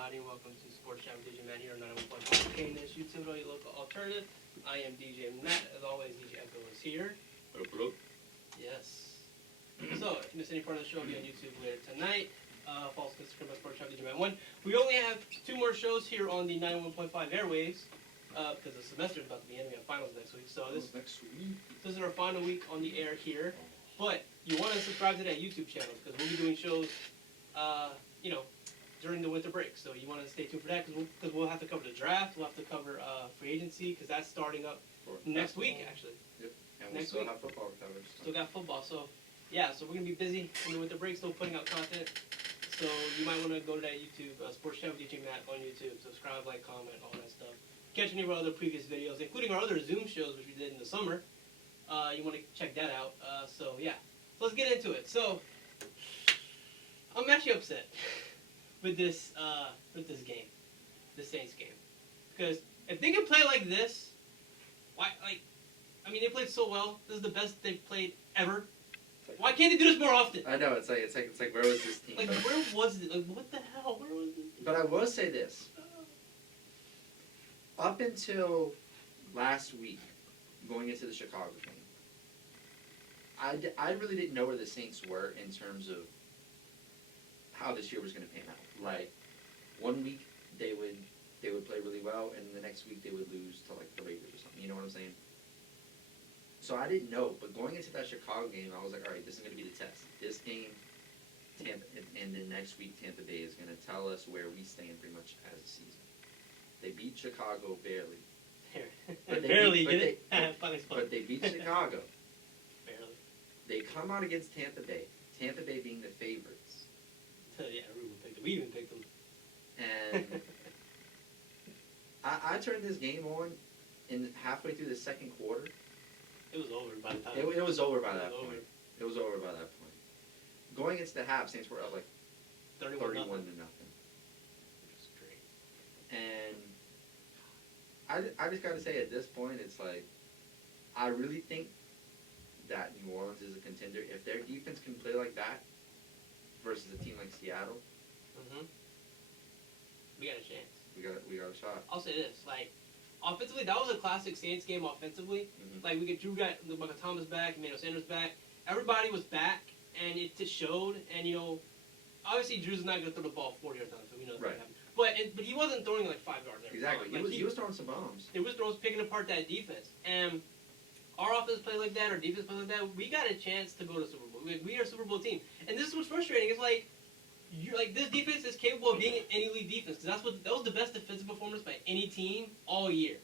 everybody, and welcome to Sports Chat with DJ Matt here on 91.5 KNS YouTube, your local alternative. I am DJ Matt. As always, DJ Echo is here. Hello. Yes. So, if you missed any part of the show, it'll be on YouTube later tonight. False Instagram Sports Chat with DJ Matt 1. We only have 2 more shows here on the 91.5 airwaves because the semester is about to be ending. We have finals next week. So this is our final week on the air here. But you want to subscribe to that YouTube channel because we'll be doing shows, during the winter break. So you want to stay tuned for that because we'll have to cover the draft. We'll have to cover free agency because that's starting up next week, actually. Yep. And next we still week. have football coverage. Still got football. So, yeah, so we're going to be busy in the winter break, still putting out content. So you might want to go to that YouTube, Sports Chat with DJ Matt on YouTube. Subscribe, like, comment, all that stuff. Catch any of our other previous videos, including our other Zoom shows, which we did in the summer. You want to check that out. So let's get into it. So, I'm actually upset with this game, the Saints game, because if they can play like this, they played so well. This is the best they've played ever. Why can't they do this more often? I know, it's like where was this team? Like, where was it? Like, what the hell? Where was it? But I will say this. Up until last week, going into the Chicago game, I really didn't know where the Saints were in terms of how this year was going to pan out. Like, 1 week they would play really well, and the next week they would lose to, like, the Raiders or something. You know what I'm saying? So I didn't know, but going into that Chicago game, I was like, all right, this is going to be the test. This game, Tampa, and then next week Tampa Bay is going to tell us where we stand pretty much as a season. They beat Chicago barely. But they beat Chicago. Barely. They come out against Tampa Bay. Tampa Bay being the favorites. Yeah, we even picked them. And I turned this game on, and halfway through the second quarter, it was over by the time. It was over by that point. It was over by that point. Going into the half, Saints were up like 31 to nothing. Which is great. And I just got to say, at this point, it's like, I really think that New Orleans is a contender. If their defense can play like that versus a team like Seattle, we got a chance. we got a shot. I'll say this, offensively, that was a classic Saints game offensively. Drew got Michael Thomas back, Emmanuel Sanders back. Everybody was back, and it just showed. And, obviously Drew's not going to throw the ball 40 yards down, so we know that's going to happen. But he wasn't throwing like 5 yards every Exactly. time. He was throwing some bombs. He was picking apart that defense. And our offense played like that, our defense played like that. We got a chance to go to the Super Bowl. We are a Super Bowl team. And this is what's frustrating. It's this defense is capable of being an elite defense, because that was the best defensive performance by any team all year.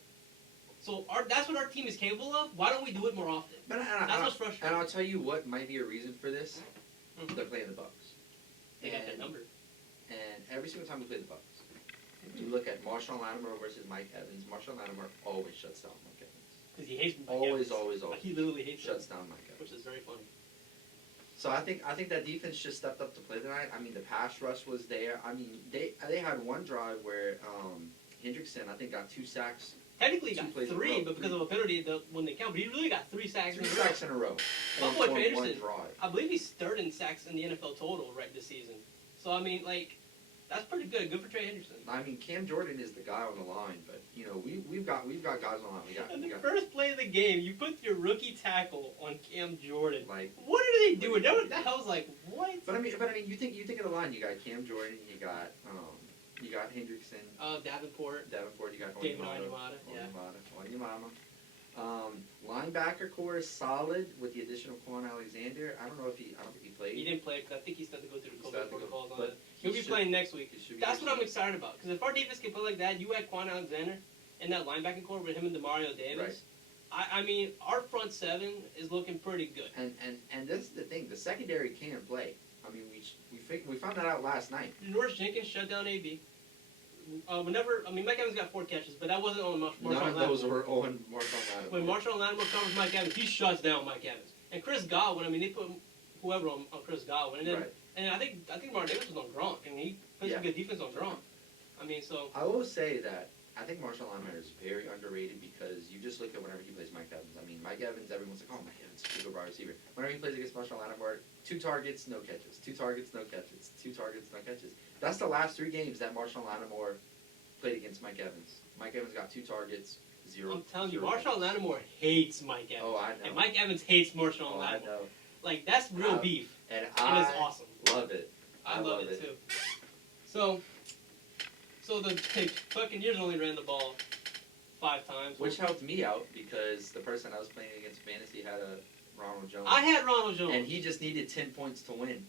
So that's what our team is capable of. Why don't we do it more often? That's what's frustrating. And I'll tell you what might be a reason for this. They're playing the Bucs. They got that number. And every single time we play the Bucs, you look at Marshawn Lattimore versus Mike Evans. Marshawn Lattimore always shuts down Mike Evans. Because he hates Mike Evans. Always. He literally hates shuts down Mike Evans. Which is very funny. So I think that defense just stepped up to play tonight. I mean, the pass rush was there. I mean, they had one drive where Hendrickson, I think, got 2 sacks. Technically, he got 3, but because of a penalty when they count. But he really got 3 sacks. 3 sacks in a row. My boy Trey one Henderson, drive. I believe he's 3rd in sacks in the NFL total this season. So I mean, that's pretty good. Good for Trey Henderson. I mean, Cam Jordan is the guy on the line, but we've got guys on the line. In the first play of the game, you put your rookie tackle on Cam Jordan. What are they doing? That was what? But I mean, you think of the line. You got Cam Jordan. You got Hendrickson. Davenport. You got David Onyemata. Onyemata. Linebacker core is solid with the addition of Quan Alexander. I don't think he played. He didn't play because I think he's starting to go through the COVID protocols on it. He'll be playing next week. That's what I'm excited about. Because if our defense can play like that, you add Quan Alexander in that linebacking core with him and Demario Davis. Right. I mean, our front 7 is looking pretty good. And this is the thing. The secondary can play. I mean, we found that out last night. Norris Jenkins shut down AB. Mike Evans got 4 catches, but that wasn't on Marshawn Lattimore. None of those were on Marshawn Lattimore. When Marshawn Lattimore covers Mike Evans, he shuts down Mike Evans. And Chris Godwin, they put whoever on Chris Godwin. And I think Martin Davis was on Gronk, and he played some good defense on Gronk. I will say that I think Marshawn Lattimore is very underrated because you just look at whenever he plays Mike Evans. I mean, Mike Evans, everyone's like, oh, Mike Evans it's a super broad receiver. Whenever he plays against Marshall Lattimore, 2 targets, no catches. 2 targets, no catches. 2 targets, no catches. That's the last 3 games that Marshall Lattimore played against Mike Evans. Mike Evans got 2 targets, 0. I'm telling you, 0 Marshall catches. Lattimore hates Mike Evans. Oh, I know. And Mike Evans hates Marshall Oh, I Lattimore. know. Like, that's real beef. And And I it's awesome. love it. I love it too. So the Buccaneers only ran the ball 5 times. Which helped me out because the person I was playing against fantasy had a Ronald Jones. I had Ronald Jones. And he just needed 10 points to win.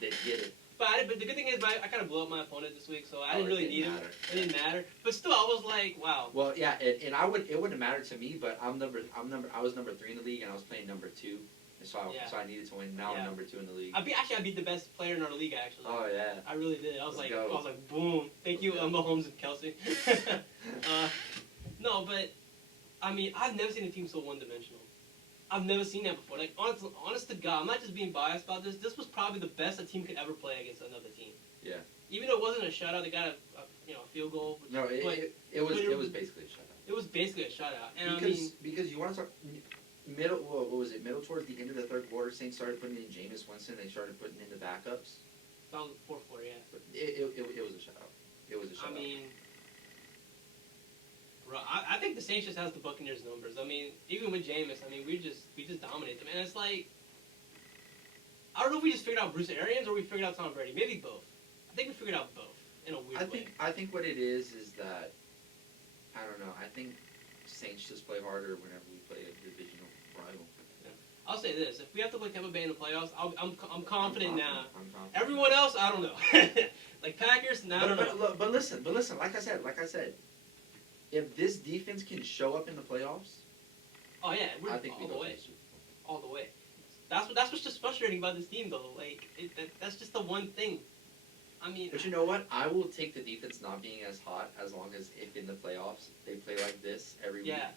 Didn't get it. But the good thing is, I kind of blew up my opponent this week, so I didn't really need him. Matter. It didn't matter. But still, I was like, wow. Well, yeah, it wouldn't have mattered to me, but I was number 3 in the league, and I was playing number 2, and so I needed to win. Now I'm number 2 in the league. I beat the best player in our league, actually. Oh yeah. I really did. I was Let's like, go. Boom! Thank you, Mahomes and Kelsey. No, but I mean, I've never seen a team so one-dimensional. I've never seen that before. Like, honest to God, I'm not just being biased about this. This was probably the best a team could ever play against another team. Yeah. Even though it wasn't a shutout, they got a field goal. No, it was basically a shutout. It was basically a shutout, and because you want to talk middle. What was it? Middle towards the end of the 3rd quarter, Saints started putting in Jameis Winston. They started putting in the backups. that was the 4th quarter, yeah. But it was a shutout. It was a shutout. I mean, I think the Saints just has the Buccaneers numbers. I mean, even with Jameis, I mean, we just dominate them, and it's like, I don't know if we just figured out Bruce Arians or we figured out Tom Brady. Maybe both. I think we figured out both in a weird way. I think what it is that I don't know. I think Saints just play harder whenever we play a divisional rival. I'll say this: if we have to play Tampa Bay in the playoffs, I'm confident now. I'm confident. Everyone else, I don't know. Like Packers, I don't know. But listen. Like I said, if this defense can show up in the playoffs, Oh yeah, we're I think we all go the to way, the Super Bowl. all the way. That's what's just frustrating about this team, though. Like that's just the one thing. I mean, But you know what? I will take the defense not being as hot as long as if in the playoffs they play like this every week. yeah.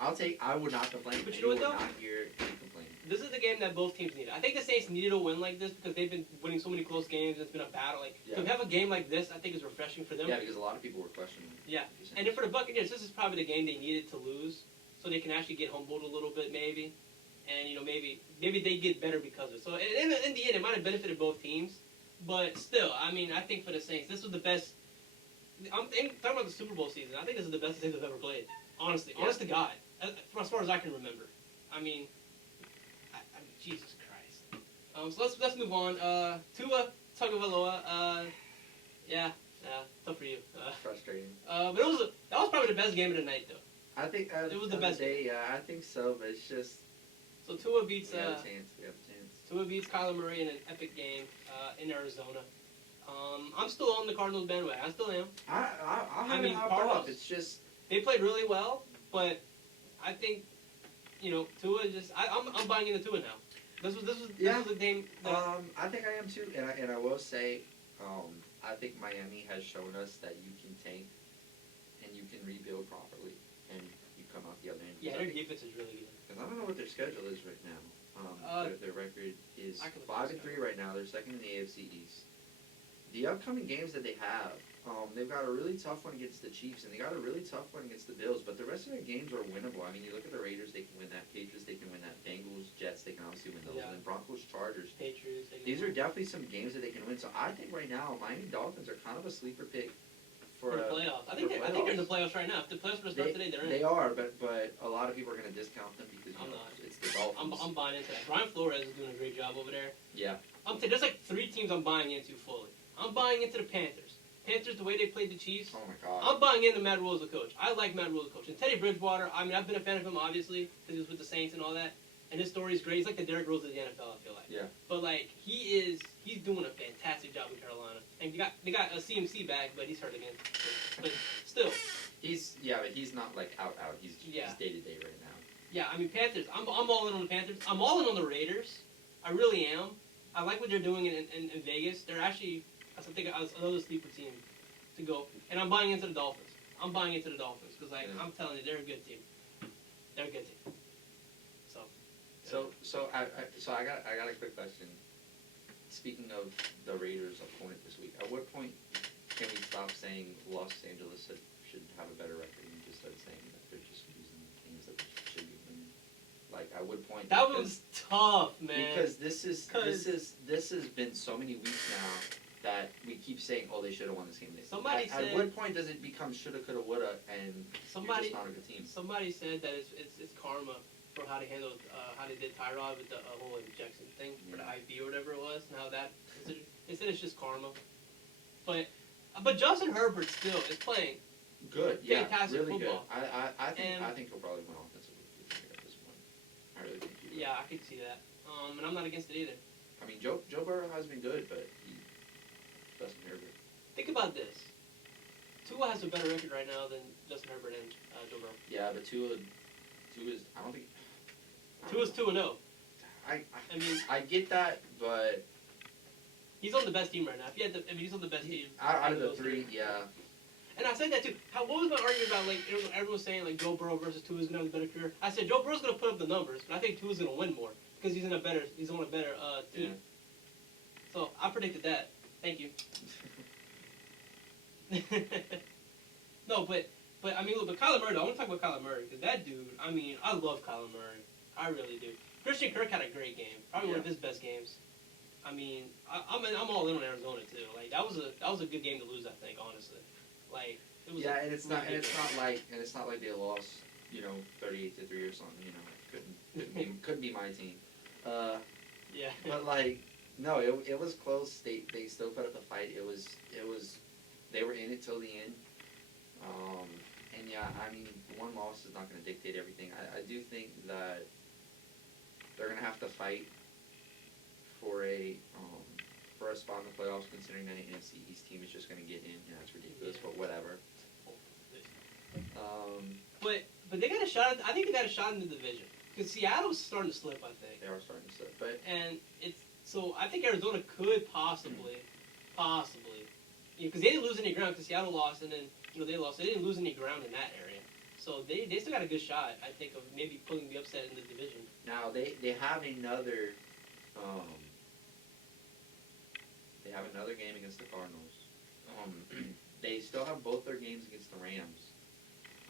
I would not complain. But you know what, will though? not hear any complaint. This is the game that both teams needed. I think the Saints needed a win like this because they've been winning so many close games. And it's been a battle. Like to have a game like this, I think is refreshing for them. Yeah, because a lot of people were questioning. Yeah. And then for the Buccaneers, this is probably the game they needed to lose, so they can actually get humbled a little bit, maybe. And maybe they get better because of it. So in the end, it might have benefited both teams, but still, I mean, I think for the Saints, this was the best. I'm talking about the Super Bowl season. I think this is the best Saints have ever played. Honestly, honest to God, as far as I can remember. I mean, Jesus Christ. So let's move on. Tua Tagovailoa. Yeah, tough for you. Frustrating. But that was probably the best game of the night, though. I think it was the best day. Yeah, I think so. But it's just so Tua beats. We have a chance. We have a chance. Tua beats Kyler Murray in an epic game in Arizona. I'm still on the Cardinals bandwagon. I still am. I mean, Cardinals. It's just they played really well, but I think Tua just. I'm buying into Tua now. This was the game. I think I am too, and I will say, I think Miami has shown us that you can tank, and you can rebuild properly, and you come out the other end. Yeah, their defense is really good. Because I don't know what their schedule is right now. Their record is 5-3 right now. They're second in the AFC East. The upcoming games that they have, they've got a really tough one against the Chiefs, and they got a really tough one against the Bills. But the rest of their games are winnable. I mean, you look at the Raiders, they can win that. Patriots, they can win that. Bengals, Jets, they can obviously win those. Yeah. And then Broncos, Chargers. Patriots. These are definitely some games that they can win. So I think right now, Miami Dolphins are kind of a sleeper pick for the playoffs. I think they're in the playoffs right now. If the playoffs were to start today, they're in. They are, but a lot of people are going to discount them because I'm not. It's the Dolphins. I'm buying into that. Brian Flores is doing a great job over there. Yeah. There's like 3 teams I'm buying into fully. I'm buying into the Panthers. Panthers, the way they played the Chiefs. Oh my God. I'm buying into Matt Rule as a coach. I like Matt Rule as a coach. And Teddy Bridgewater, I mean, I've been a fan of him, obviously, because he was with the Saints and all that. And his story is great. He's like the Derrick Rose of the NFL, I feel like. Yeah. But, like, he's doing a fantastic job in Carolina. And they got a CMC back, but he's hurt again. But still. But he's not, like, out. He's day-to-day right now. Yeah, I mean, Panthers. I'm all in on the Panthers. I'm all in on the Raiders. I really am. I like what they're doing in Vegas. They're actually, I think, another sleeper team to go. And I'm buying into the Dolphins. Because, I'm telling you, they're a good team. They're a good team. So I got a quick question. Speaking of the Raiders' opponent this week, at what point can we stop saying Los Angeles should have a better record and just start saying that they're just losing games that they should be winning? Like, at at Wood Point. That was tough, man. Because this has been so many weeks now that we keep saying, oh, they should have won this game. Somebody said at Wood Point, does it become shoulda, coulda, woulda, and you're just not a good team. Somebody said that it's karma for how they handled how they did Tyrod with the whole injection thing for the IV or whatever it was. Now that they said it's just karma, but Justin Herbert still is playing good, fantastic really football. Good. I think he'll probably win offensive rookie of the year at this point. I really think he will. Yeah, I could see that. And I'm not against it either. I mean, Joe Burrow has been good, but Justin Herbert. Think about this. Tua has a better record right now than Justin Herbert and Joe Burrow. Yeah, but Tua is. I don't think. Tua's 2-0. I mean, I get that, but he's on the best team right now. He's on the best team. Out of the three, yeah. And I said that too. What was my argument about, like, everyone was saying, like, Joe Burrow versus Tua's going to have a better career? I said Joe Burrow's going to put up the numbers, but I think Tua's going to win more because he's on a better team. Yeah. So I predicted that. Thank you. No, but I mean, look, but Kyler Murray, I want to talk about Kyler Murray because that dude, I mean, I love Kyler Murray. I really do. Christian Kirk had a great game, probably one of his best games. I mean, I'm all in on Arizona too. Like that was a good game to lose. I think honestly, like it was. Yeah, and it's not like they lost, 38-3 or something. Couldn't be my team. Yeah. But like, no, it was close. They still put up a fight. It was they were in it till the end. And yeah, I mean, one loss is not going to dictate everything. I do think that they're going to have to fight for a spot in the playoffs, considering that an NFC East team is just going to get in. Yeah, it's ridiculous, but whatever. But they got a shot. I think they got a shot in the division because Seattle's starting to slip. I think they are starting to slip, and so I think Arizona could possibly, because they didn't lose any ground because Seattle lost and then they lost. They didn't lose any ground in that area, so they still got a good shot. I think of maybe pulling the upset in the division. Now they have another. They have another game against the Cardinals. They still have both their games against the Rams.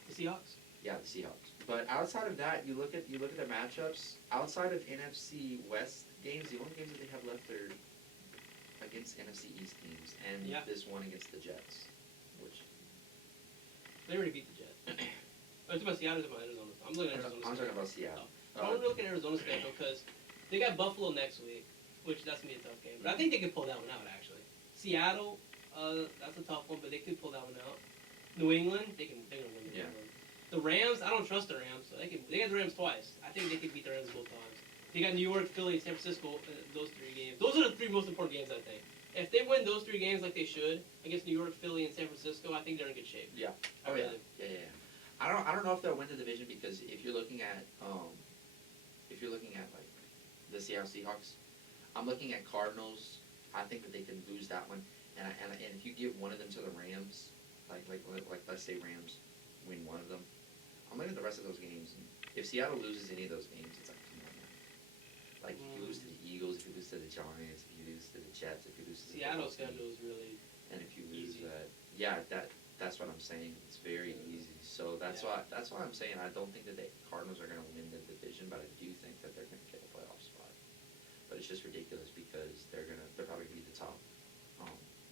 The Seahawks? Yeah, the Seahawks. But outside of that, you look at the matchups. Outside of NFC West games, the only games that they have left are against NFC East teams, and this one against the Jets, which they already beat the Jets. It's about Seattle. It's about Arizona. I'm looking at Arizona. I'm talking about Seattle. So I want to look at Arizona's schedule because they got Buffalo next week, which that's gonna be a tough game. But I think they could pull that one out actually. Seattle, that's a tough one, but they could pull that one out. New England, they're gonna win. Yeah. The Rams, I don't trust the Rams, so they got the Rams twice. I think they could beat the Rams both times. They got New York, Philly, San Francisco. Those three games. Those are the three most important games, I think. If they win those three games like they should against New York, Philly, and San Francisco, I think they're in good shape. Yeah. Oh yeah. Yeah. I don't know if they'll win the division because if you're looking at like the Seattle Seahawks, I'm looking at Cardinals. I think that they can lose that one, and if you give one of them to the Rams, like let's say Rams win one of them, I'm looking at the rest of those games. And if Seattle loses any of those games, it's like, come on, man. Like if you lose to the Eagles, if you lose to the Giants, if you lose to the Jets, if you lose to the Seattle's schedule is really and if you lose easy. That's what I'm saying. It's very easy. So that's why I'm saying I don't think that the Cardinals are going to win the division, but I do think that they're going to get a playoff spot. But it's just ridiculous because they're probably going to be the top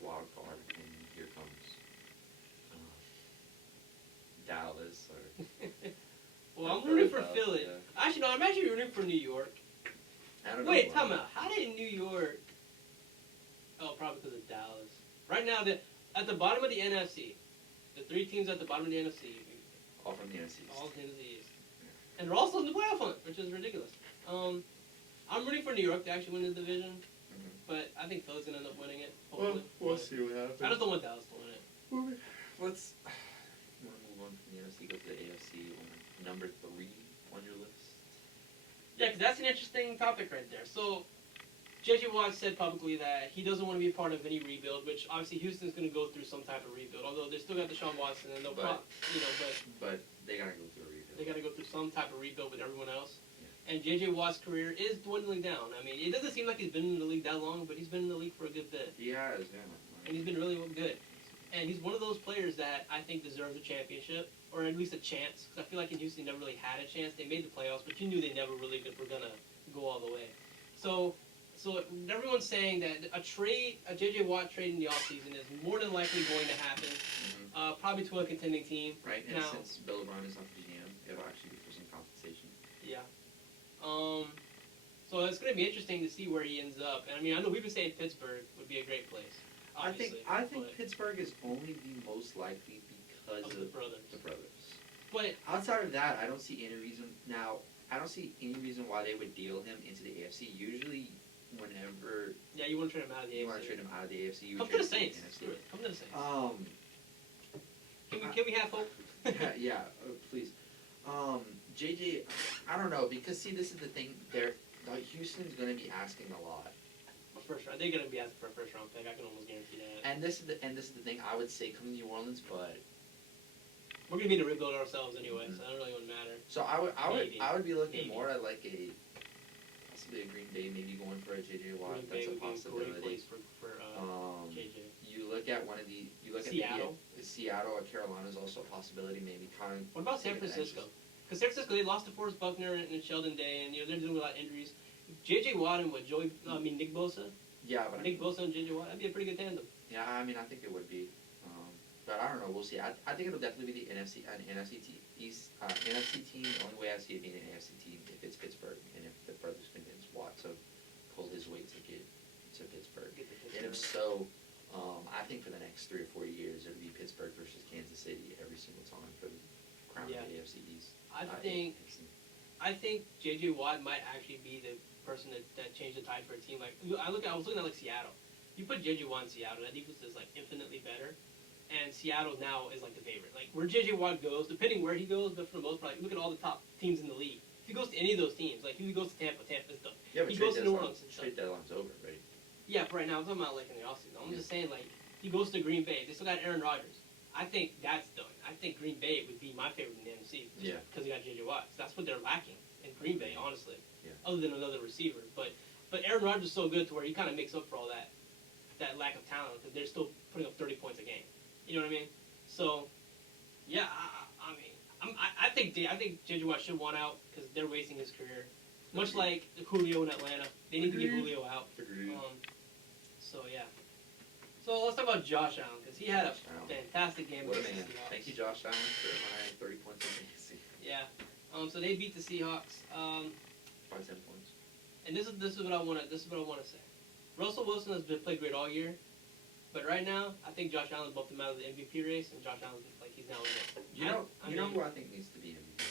wild card, and here comes Dallas or. Well, I'm rooting for Philly. Yeah. Actually, no, I'm actually rooting for New York. I don't know. Wait, time out. How did New York? Oh, probably because of Dallas. Right now, at the bottom of the NFC, the three teams at the bottom of the NFC. All from the NFC East. All from the NFC East. Yeah. And they're also in the playoff hunt, which is ridiculous. I'm rooting for New York to actually win the division, but I think Philly's going to end up winning it. Hopefully. Well, we'll see what happens. I just don't want Dallas to win it. Let's move on from the NFC, go to the AFC. Number 3 on your list. Yeah, because that's an interesting topic right there. So, J.J. Watt said publicly that he doesn't want to be a part of any rebuild, which obviously Houston's going to go through some type of rebuild. Although they still got Deshaun Watson, and they'll but they got to go through a rebuild. They got to go through some type of rebuild with everyone else. Yeah. And J.J. Watt's career is dwindling down. I mean, it doesn't seem like he's been in the league that long, but he's been in the league for a good bit. He has, yeah. And he's been really good. And he's one of those players that I think deserves a championship. or at least a chance. Because I feel like in Houston, they never really had a chance. They made the playoffs, but you knew they never really were gonna go all the way. So everyone's saying that a J.J. Watt trade in the offseason is more than likely going to happen. Probably to a contending team. Right, and now, since Bill O'Brien is not the GM, it'll actually be for some compensation. Yeah. So it's going to be interesting to see where he ends up. And I mean, I know we've been saying Pittsburgh would be a great place. Obviously, I think Pittsburgh is only the most likely because of the brothers. But outside of that, I don't see any reason. Now, I don't see any reason why they would deal him into the AFC. Usually, whenever you want to trade him out of the AFC. You want to trade him out of the AFC. You Come would to the trade him Saints. to the NFC. Come to the Saints. Can we have hope? Yeah, please. JJ, I don't know, because see, this is the thing. Houston's going to be asking a lot. First round, they're going to be asking for a first round pick. I can almost guarantee that. And this is the thing. I would say come to New Orleans, but we're going to need to rebuild ourselves anyway, so that really wouldn't matter. So I would be looking more at like possibly a Green Bay, maybe going for a JJ Watt. That's a possibility. Great place for JJ. You look at one of the Seattle. Seattle or Carolina is also a possibility. Maybe kind of. What about San Francisco? Because San Francisco, they lost to Forrest Buckner and Sheldon Day, and they're dealing with a lot of injuries. JJ Watt and Nick Bosa. Yeah, but Nick Bosa and JJ Watt, that'd be a pretty good tandem. Yeah, I mean, I think it would be. But I don't know. We'll see. I think it'll definitely be an NFC team. NFC team. The only way I see it being an NFC team if it's Pittsburgh and if the brothers convince Watt to pull his weight to get to Pittsburgh. And if so, I think for the next 3 or 4 years it'll be Pittsburgh versus Kansas City every single time for the crown of the AFC East. I think JJ Watt might actually be the person that changed the tide for a team. Like I was looking at like Seattle. You put JJ Watt in Seattle, that defense is like infinitely better. And Seattle now is like the favorite. Like where JJ Watt goes, depending where he goes, but for the most part, like, look at all the top teams in the league. If he goes to any of those teams, like if he goes to Tampa's done. Yeah, but he goes to New Orleans. Trade deadline's over, right? Yeah, but right now I'm talking about like in the offseason. I'm just saying like he goes to Green Bay. They still got Aaron Rodgers. I think that's done. I think Green Bay would be my favorite in the NFC. Because they got JJ Watt. So that's what they're lacking in Green Bay, honestly. Yeah. Other than another receiver, but Aaron Rodgers is so good to where he kind of makes up for all that lack of talent because they're still putting up 30 points a game. You know what I mean? So, yeah, I think JJ Watt should want out because they're wasting his career. Much like Julio in Atlanta, they need to get Julio out. So yeah. So let's talk about Josh Allen because he had a fantastic game What a against man! the Seahawks. Thank you, Josh Allen, for my 30 points in the Yeah. So they beat the Seahawks. by 10 points. And this is what I want to say. Russell Wilson has played great all year, but right now I think Josh Allen bumped him out of the MVP race, and Josh Allen like he's now in it. You know who I think needs to be MVP?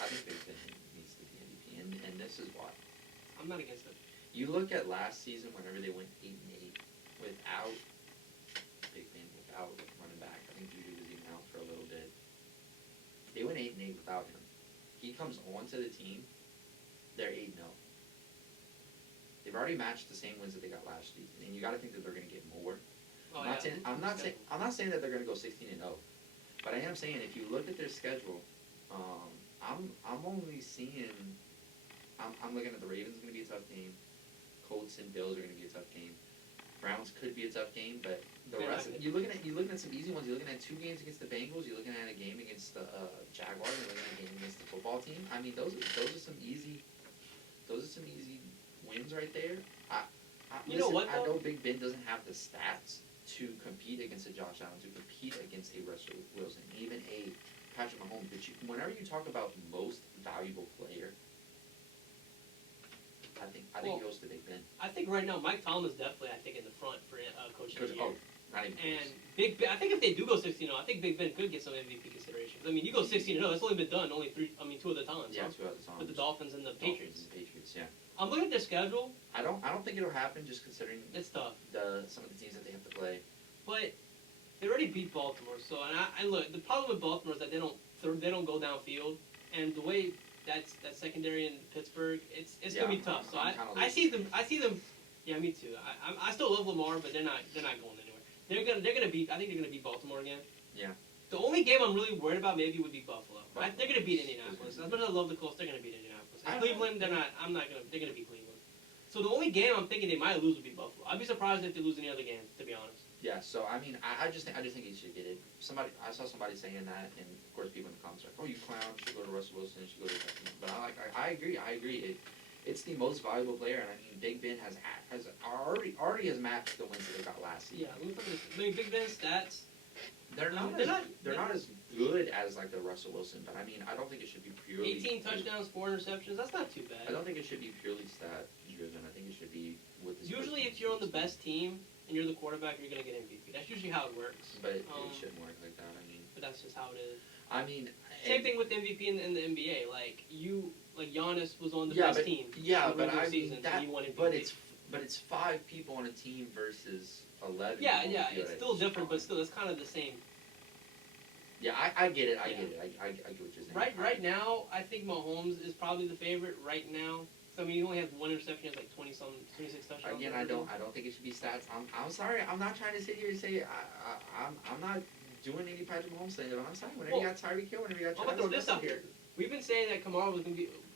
I think Big Ben needs to be MVP, and this is why. I'm not against it. You look at last season, whenever they went 8-8 without Big Ben, without running back. I think Juju was even out for a little bit. They went 8-8 without him. He comes onto the team. They're 8-0. They've already matched the same wins that they got last season, and you got to think that they're going to get more. I'm not saying that they're going to go 16-0, but I am saying if you look at their schedule, I'm only seeing. I'm looking at the Ravens going to be a tough game. Colts and Bills are going to be a tough game. Browns could be a tough game, but the rest. You're looking at some easy ones. You're looking at 2 games against the Bengals. You're looking at a game against the Jaguars. You're looking at a game against the football team. I mean, those are some easy. Those are some easy wins right there. You know what, though? I know Big Ben doesn't have the stats to compete against a Josh Allen, to compete against a Russell Wilson, even a Patrick Mahomes. But whenever you talk about most valuable player, I think it goes to Big Ben. I think right now Mike Tomlin's definitely in the front for coaching of the year. Not even close. And Big Ben, I think if they do go 16-0, I think Big Ben could get some MVP considerations. I mean, you go 16-0, that's only been done 2 other times. Yeah, 2 other times. With the Dolphins and the Patriots. Yeah. I'm looking at their schedule. I don't think it'll happen just considering it's tough. Some of the teams that they have to play. But they already beat Baltimore, so I look. The problem with Baltimore is that they don't go downfield, and the way that secondary in Pittsburgh, it's gonna be tough. So I see them. Yeah, me too. I still love Lamar, but they're not going anywhere. They're gonna beat. I think they're gonna beat Baltimore again. Yeah. The only game I'm really worried about maybe would be Buffalo. They're gonna beat Indianapolis. As much as I love the Colts, they're gonna beat Indianapolis. And Cleveland, they're not. They're gonna beat Cleveland. So the only game I'm thinking they might lose would be Buffalo. I'd be surprised if they lose any other game, to be honest. Yeah, so I mean, I just think he should get it. I saw somebody saying that, and of course people in the comments are like, "Oh, you clown! You should go to Russell Wilson. You should go to." But I agree. It's the most valuable player, and I mean, Big Ben has already has matched the wins that they got last season. Yeah, let me look at this. I mean, Big Ben's stats. They're not as good as like the Russell Wilson, but I mean, I don't think it should be purely 18 touchdowns, 4 interceptions. That's not too bad. I don't think it should be purely stat driven. I think it should be with this. Usually, if you're on the best team and you're the quarterback, you're gonna get MVP. That's usually how it works. But it shouldn't work like that. I mean, but that's just how it is. I mean, same thing with MVP in the NBA. Like Giannis was on the best team. Yeah, in the but I season, mean that. He won MVP. But it's 5 people on a team versus 11. Yeah, it's still different, but still, it's kind of the same. Yeah, I get it. I get it. I get what you're saying. Right now, I think Mahomes is probably the favorite right now. So, I mean, he only has 1 interception, he has like 26 touchdowns. Again, I don't think it should be stats. I'm sorry. I'm not trying to sit here and say I'm not doing any Patrick Mahomes thing. I'm sorry. Whenever you got Tyreek Hill, whenever you got Travis, this out here. We've been saying that Kamara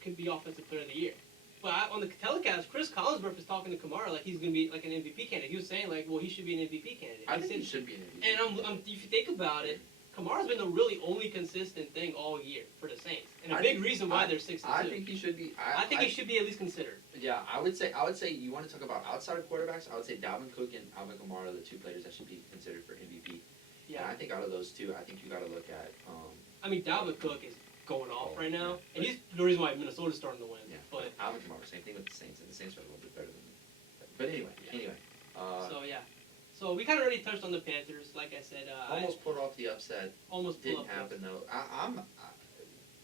could be offensive player of the year. But on the telecast, Chris Collinsworth is talking to Kamara like he's going to be like an MVP candidate. He was saying like, well, he should be an MVP candidate. I think he should be an MVP. And if you think about it, Kamara's been the really only consistent thing all year for the Saints, and a big reason why they're 6-2. I think he should be. I think he should be at least considered. Yeah, I would say you want to talk about outside of quarterbacks. I would say Dalvin Cook and Alvin Kamara are the 2 players that should be considered for MVP. Yeah, and I think out of those 2, I think you got to look at. I mean, Dalvin Cook is going off right now, and he's the reason why Minnesota's starting to win. Yeah, but Alvin Kamara, same thing with the Saints, and the Saints are a little bit better than them. But anyway. So we kind of already touched on the Panthers, like I said. Almost pulled off the upset. Almost didn't happen though.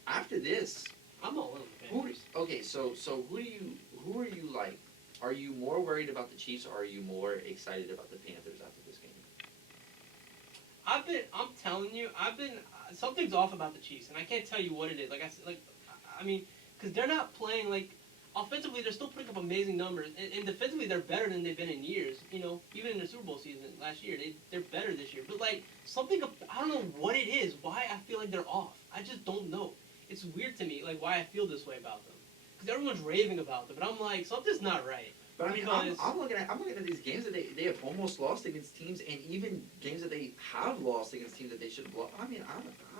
After this. I'm all in the Panthers. So who are you like? Are you more worried about the Chiefs, or are you more excited about the Panthers after this game? I'm telling you, something's off about the Chiefs, and I can't tell you what it is. I mean, because they're not playing like. Offensively, they're still putting up amazing numbers, and defensively, they're better than they've been in years. You know, even in the Super Bowl season last year, they're better this year. But like something, I don't know what it is. Why I feel like they're off. I just don't know. It's weird to me, like why I feel this way about them. Because everyone's raving about them, but I'm like something's not right. But I mean, I'm looking at these games that they have almost lost against teams, and even games that they have lost against teams that they should have lost. I mean,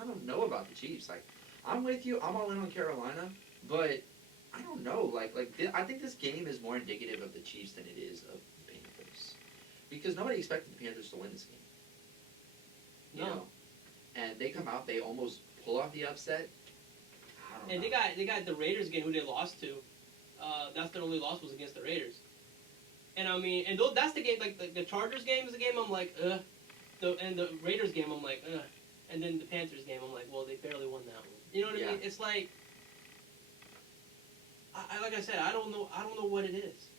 I don't know about the Chiefs. Like, I'm with you. I'm all in on Carolina, but. I don't know. I think this game is more indicative of the Chiefs than it is of the Panthers, because nobody expected the Panthers to win this game. You know, and they come out, they almost pull off the upset. I don't know. They got the Raiders game, who they lost to. That's their only loss was against the Raiders. And I mean, and that's the game. Like the Chargers game is a game I'm like, ugh. And the Raiders game I'm like, ugh. And then the Panthers game I'm like, well, they barely won that one. You know what I mean? It's like. Like I said, I don't know what it is.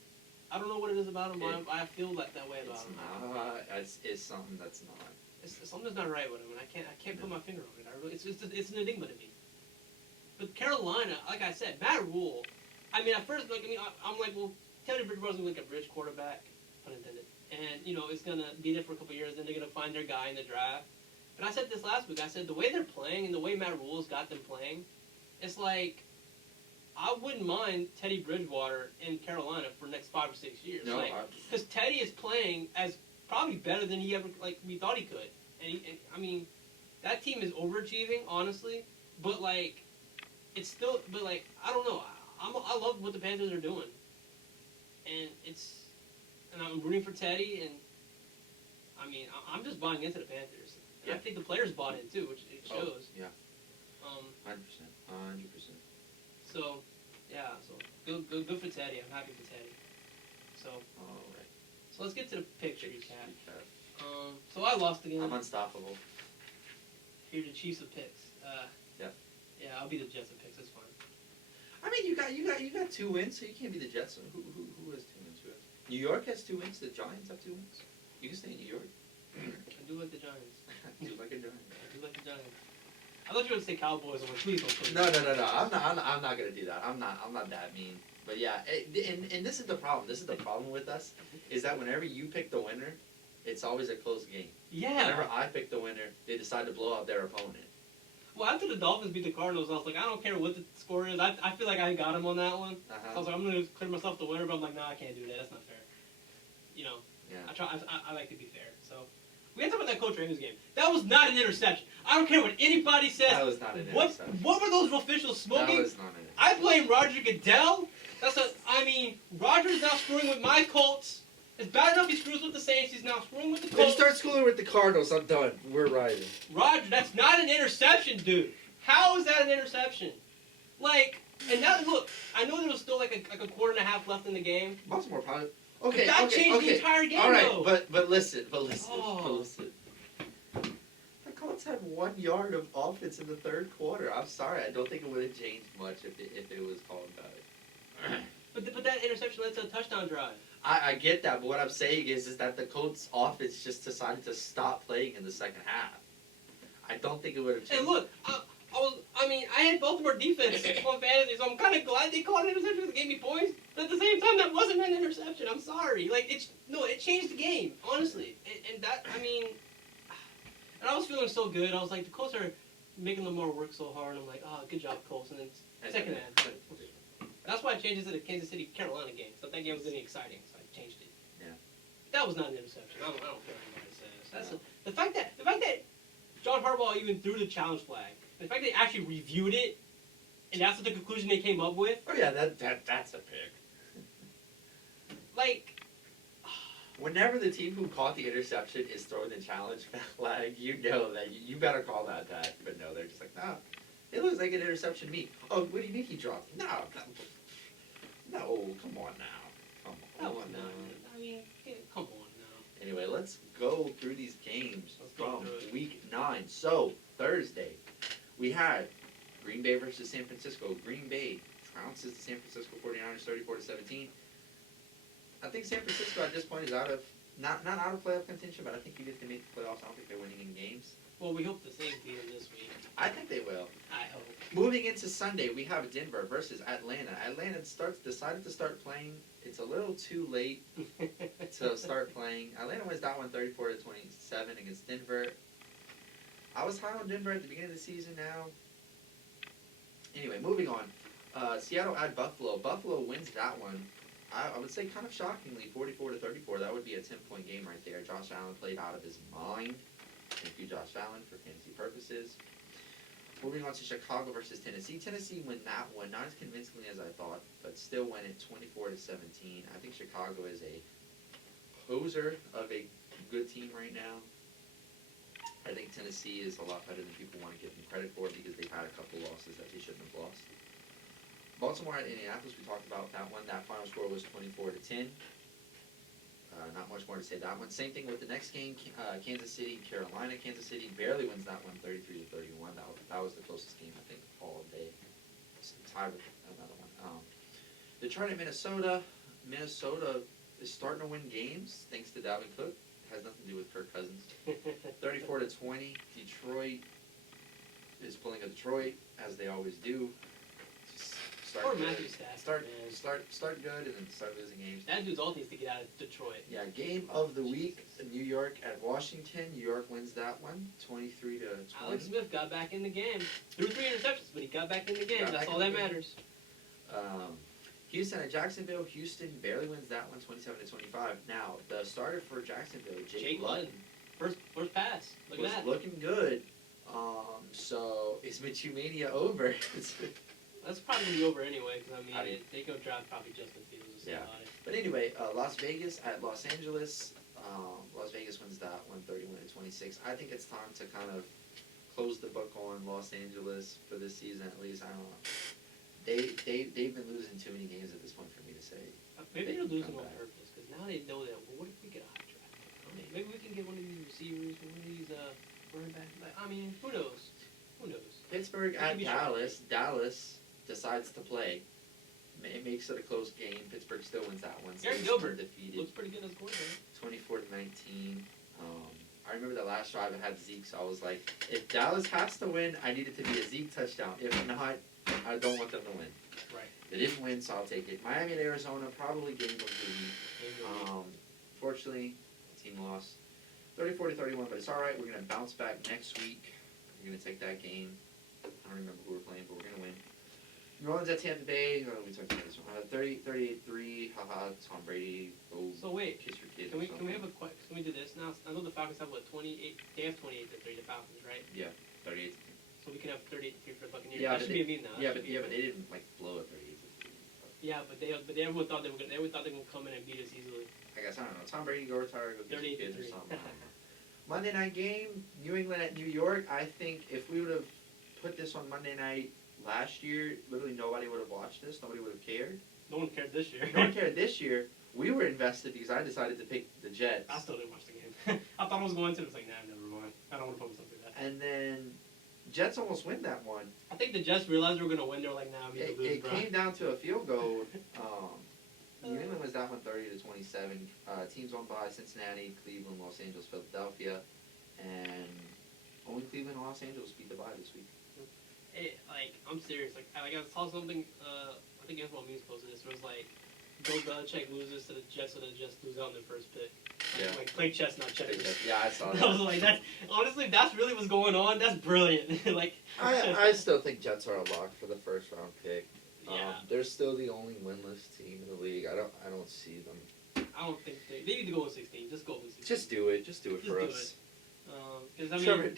I don't know what it is about him. I feel that way about him. It's something that's not. Something's not right with him, and I can't put my finger on it. It's an enigma to me. But Carolina, like I said, Matt Rule. I mean, at first, I'm like, well, Teddy Bridgewater's gonna be like a bridge quarterback, pun intended, and it's gonna be there for a couple of years. Then they're gonna find their guy in the draft. And I said this last week. I said the way they're playing and the way Matt Rule's got them playing, it's like. I wouldn't mind Teddy Bridgewater in Carolina for the next 5 or 6 years. No, because Teddy is playing as probably better than he ever we thought he could. And I mean, that team is overachieving, honestly. But it's still. But I don't know. I love what the Panthers are doing, and I'm rooting for Teddy, and I mean, I'm just buying into the Panthers. And I think the players bought in too, which it shows. 100%. So, good for Teddy. I'm happy for Teddy. So, all right. So let's get to the picks recap. So I lost again. I'm unstoppable. You're the Chiefs of picks. Yeah, I'll be the Jets of picks. That's fine. I mean, you got 2 wins, so you can't be the Jets. Who has 2 wins? New York has 2 wins. The Giants have 2 wins. You can stay in New York. I do like the Giants. I do like a Giant. I do like the Giants. I thought you were going to say Cowboys. I'm like, please don't put No. I'm not gonna do that. I'm not that mean. But yeah, and this is the problem. This is the problem with us, is that whenever you pick the winner, it's always a close game. Yeah. Whenever I pick the winner, they decide to blow out their opponent. Well, after the Dolphins beat the Cardinals, I was like, I don't care what the score is. I feel like I got him on that one. So I was like, I'm going to clear myself the winner, but I'm like, no, I can't do that. That's not fair. You know. Yeah. I like to be fair. So we got to talk about that Coach Ramos game. That was not an interception. I don't care what anybody says. That was not an interception. What were those officials smoking? That was not an interception. I blame Roger Goodell. Roger's now screwing with my Colts. It's bad enough he screws with the Saints. He's now screwing with the Then Colts. start screwing with the Cardinals. I'm done. We're riding. Roger, that's not an interception, dude. How is that an interception? And now look, I know there was still like a quarter and a half left in the game. Baltimore probably. Okay, that changed the entire game, all right, though. but listen. Oh. The Colts had 1 yard of offense in the third quarter. I'm sorry, I don't think it would have changed much if it was called back. But that interception led to a touchdown drive. I get that, but what I'm saying is that the Colts offense just decided to stop playing in the second half. I don't think it would have changed. And look, I had Baltimore defense on fantasy, so I'm kind of glad they called an interception because it gave me points. But at the same time, that wasn't an interception. I'm sorry. It changed the game, honestly. And I was feeling so good. I was like, the Colts are making Lamar work so hard. I'm like, good job, Colts. And then second half. That's why I changed it to the Kansas City Carolina game. I thought that game was getting exciting, so I changed it. Yeah. That was not an interception. I don't care what anybody says. The fact that John Harbaugh even threw the challenge flag. The fact they actually reviewed it, and that's what the conclusion they came up with. Oh yeah, that's a pick. Whenever the team who caught the interception is throwing the challenge flag, you know that you better call that back. But no, they're just like, no, it looks like an interception to me. Oh, what do you mean he dropped it? No, come on now. Come on now. Come on now. Anyway, let's go through these games go from through it. Week 9. So, Thursday, we had Green Bay versus San Francisco. Green Bay trounces the San Francisco 49ers 34-17. I think San Francisco at this point is out of, not out of playoff contention, but I think even if they make the playoffs, I don't think they're winning in games. Well, we hope the same beat them this week. I think they will. I hope. Moving into Sunday, we have Denver versus Atlanta. Atlanta decided to start playing. It's a little too late to start playing. Atlanta wins that one 34-27 against Denver. I was high on Denver at the beginning of the season now. Anyway, moving on. Seattle at Buffalo. Buffalo wins that one. I would say kind of shockingly, 44-34. That would be a 10-point game right there. Josh Allen played out of his mind. Thank you, Josh Allen, for fantasy purposes. Moving on to Chicago versus Tennessee. Tennessee win that one, not as convincingly as I thought, but still win it 24-17. I think Chicago is a poser of a good team right now. I think Tennessee is a lot better than people want to give them credit for because they've had a couple losses that they shouldn't have lost. Baltimore at Indianapolis, we talked about that one. That final score was 24-10. Not much more to say that one. Same thing with the next game, Kansas City, Carolina. Kansas City barely wins that one, 33-31. That was the closest game, I think, all day. Tied with another one. Detroit at Minnesota. Minnesota is starting to win games thanks to Dalvin Cook. It has nothing to do with Kirk Cousins. 34-20. Detroit is pulling a Detroit, as they always do. Poor Matthew Stafford. Start good and then start losing games. That dude's all needs to get out of Detroit. Yeah, game of the week, New York at Washington. New York wins that one, 23-20. Alex Smith got back in the game. Threw 3 interceptions, but he got back in the game. That's all that matters. Houston at Jacksonville. Houston barely wins that one, 27-25. Now, the starter for Jacksonville, Jake Luton. First pass. Look at that. Was looking good. So, is Mitchumania over? That's probably going to be over anyway, because, they go draft probably Justin Fields or somebody. But anyway, Las Vegas at Los Angeles. Las Vegas wins that one, 31-26. I think it's time to kind of close the book on Los Angeles for this season, at least. I don't know. They've been losing too many games at this point for me to say. Maybe they're losing on purpose, because now they know that, well, what if we get a high draft pick? Maybe we can get one of these receivers, one of these running backs. Who knows? Who knows? Pittsburgh at Dallas. Dallas decides to play. It makes it a close game. Pittsburgh still wins that one. Garrett Gilbert defeated. looks pretty good as quarterback. 24-19. I remember the last drive it had Zeke, so I was like, if Dallas has to win, I need it to be a Zeke touchdown. If not, I don't want them to win. Right. They didn't win, so I'll take it. Miami and Arizona, probably game of the week. Fortunately, the team lost 34-31, but it's all right. We're going to bounce back next week. We're going to take that game. I don't remember who we're playing, but we're going to win. New Orleans at Tampa Bay. Oh, we talked about this one. 38-3. Haha. Tom Brady. Go So wait, kiss your kid. can we have a quick? Can we do this now? I know the Falcons have what 28. They have 28-3. The Falcons, right? Yeah, 38. So we can have 38-3 for the Buccaneers. Yeah, that should be a meme now. Yeah, but they didn't like blow it 38. Yeah, but everyone thought they were gonna. Everyone thought they were gonna come in and beat us easily. I guess I don't know. Tom Brady go retire, go get your kids or 38-3. something. I don't know. Monday night game, New England at New York. I think if we would have put this on Monday night last year, literally nobody would have watched this. Nobody would have cared. No one cared this year. No one cared this year. We were invested because I decided to pick the Jets. I still didn't watch the game. I thought I was going to. It's like, nah, never mind. I don't want to focus on that. And then Jets almost win that one. I think the Jets realized they were gonna win. They were like, nah, we need to lose, It bro. came down to a field goal. New England was down 30-27. Teams won by Cincinnati, Cleveland, Los Angeles, Philadelphia, and only Cleveland and Los Angeles beat the bye this week. Hey, like, I'm serious. Like I saw something. I think Antoine Means posted this. Where it was like, Bill Belichick loses to the Jets, so the Jets lose out in their first pick. Yeah. Like play chess, not checkers. Yeah, I saw that. I was like, that's honestly, if that's really what's going on. That's brilliant. Like, I still think Jets are a lock for the first round pick. yeah. They're still the only winless team in the league. I don't see them. I don't think they need to go with 16. Just go with 16. Just do it. Just do it Just for do us. Because I mean,